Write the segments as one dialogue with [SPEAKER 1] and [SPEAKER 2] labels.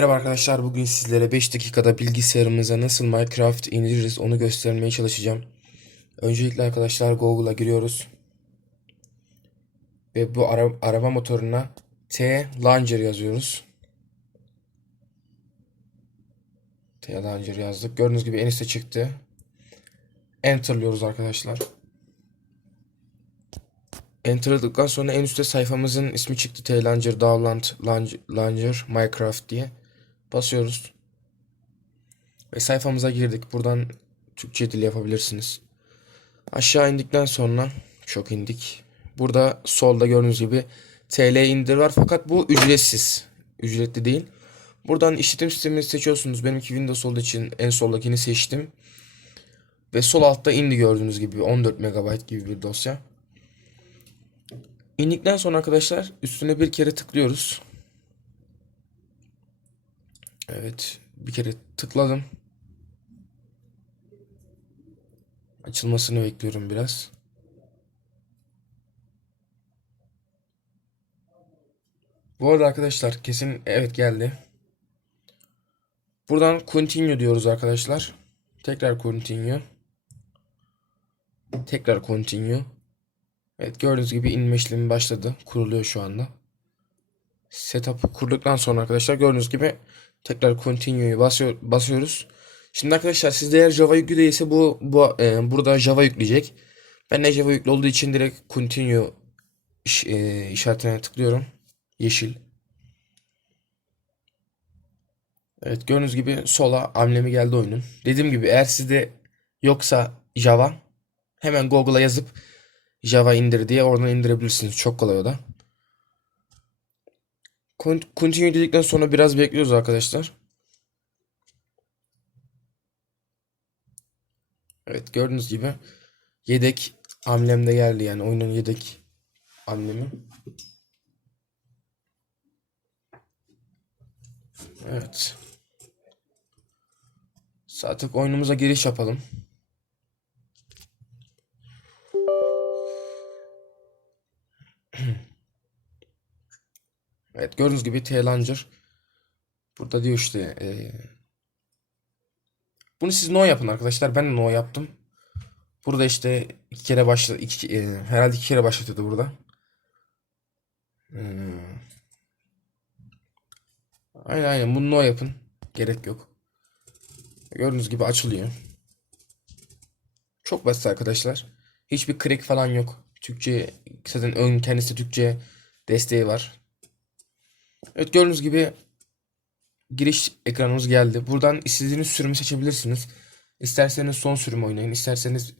[SPEAKER 1] Merhaba arkadaşlar. Bugün sizlere 5 dakikada bilgisayarımıza nasıl Minecraft indiririz onu göstermeye çalışacağım. Öncelikle arkadaşlar Google'a giriyoruz. Ve bu ara- araba motoruna T Launcher yazıyoruz. T Launcher yazdık. Gördüğünüz gibi en üstte çıktı. Enter'lıyoruz arkadaşlar. Enter'ladıktan sonra en üstte sayfamızın ismi çıktı. T Launcher Download Launch- Launcher Minecraft diye. Basıyoruz. Ve sayfamıza girdik. Buradan Türkçe dil yapabilirsiniz. Aşağı indikten sonra çok indik. Burada solda gördüğünüz gibi TL indir var fakat bu ücretsiz. Ücretli değil. Buradan işletim sistemini seçiyorsunuz. Benimki Windows olduğu için en soldakini seçtim. Ve sol altta indi gördüğünüz gibi 14 MB gibi bir dosya. İndikten sonra arkadaşlar üstüne bir kere tıklıyoruz. Evet, bir kere tıkladım. Açılmasını bekliyorum biraz. Bu arada arkadaşlar kesin evet geldi. Buradan continue diyoruz arkadaşlar. Tekrar continue. Tekrar continue. Evet gördüğünüz gibi inme işlemi başladı. Kuruluyor şu anda. Setup'ı kurduktan sonra arkadaşlar gördüğünüz gibi tekrar continue'yu basıyor, basıyoruz. Şimdi arkadaşlar sizde eğer Java yüklü değilse bu, bu e, burada Java yükleyecek. Ben de Java yüklü olduğu için direkt continue iş, e, işaretine tıklıyorum. Yeşil. Evet gördüğünüz gibi sola amblemi geldi oyunun. Dediğim gibi eğer sizde yoksa Java hemen Google'a yazıp Java indir diye oradan indirebilirsiniz. Çok kolay o da. Con- Continue dedikten sonra biraz bekliyoruz arkadaşlar. Evet gördüğünüz gibi yedek amblem de geldi yani oyunun yedek amblemi. Evet. Zaten oyunumuza giriş yapalım. Evet gördüğünüz gibi T-Launcher. Burada diyor işte eee, bunu siz no yapın arkadaşlar. Ben de no yaptım. Burada işte iki kere başla iki, eee, herhalde iki kere başlatıyordu burada. Hmm. Aynen aynen bunu no yapın. Gerek yok. Gördüğünüz gibi açılıyor. Çok basit arkadaşlar. Hiçbir crack falan yok. Türkçe zaten ön kendisi Türkçe desteği var. Evet gördüğünüz gibi giriş ekranımız geldi. Buradan istediğiniz sürümü seçebilirsiniz. İsterseniz son sürüm oynayın. İsterseniz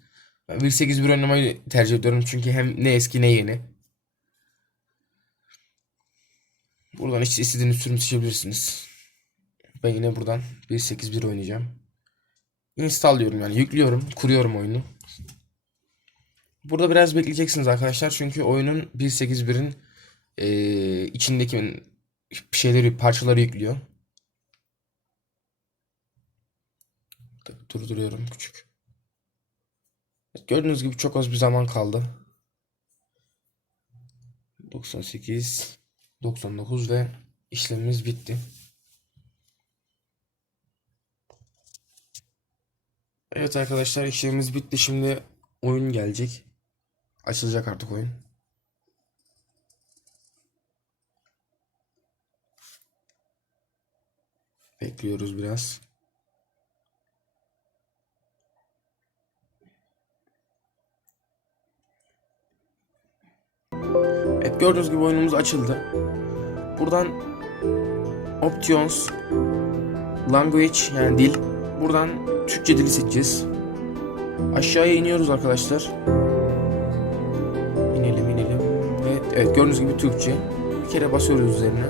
[SPEAKER 1] ben 1.8.1 oynamayı tercih ediyorum. Çünkü hem ne eski ne yeni. Buradan işte istediğiniz sürümü seçebilirsiniz. Ben yine buradan 1.8.1 oynayacağım. Install diyorum yani yüklüyorum, kuruyorum oyunu. Burada biraz bekleyeceksiniz arkadaşlar çünkü oyunun 1.8.1'in eee içindeki şeyleri, parçaları yüklüyor. Durduruyorum küçük. Gördüğünüz gibi çok az bir zaman kaldı. 98, 99 ve işlemimiz bitti. Evet arkadaşlar işlemimiz bitti. Şimdi oyun gelecek. Açılacak artık oyun. Bekliyoruz biraz. Evet gördüğünüz gibi oyunumuz açıldı. Buradan Options Language yani dil. Buradan Türkçe dili seçeceğiz. Aşağıya iniyoruz arkadaşlar. İnelim inelim. Ve evet gördüğünüz gibi Türkçe. Bir kere basıyoruz üzerine.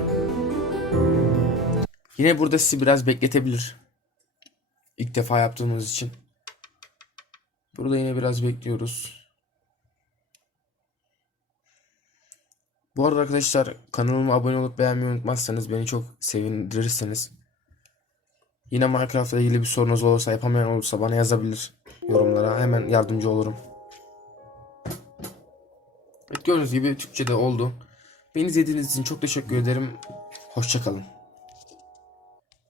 [SPEAKER 1] Yine burada sizi biraz bekletebilir. İlk defa yaptığımız için. Burada yine biraz bekliyoruz. Bu arada arkadaşlar kanalıma abone olup beğenmeyi unutmazsanız beni çok sevindirirseniz. Yine Minecraft ile ilgili bir sorunuz olursa yapamayan olursa bana yazabilir yorumlara. Hemen yardımcı olurum. Evet gördüğünüz gibi Türkçe'de oldu. Beni izlediğiniz için çok teşekkür ederim. Hoşçakalın.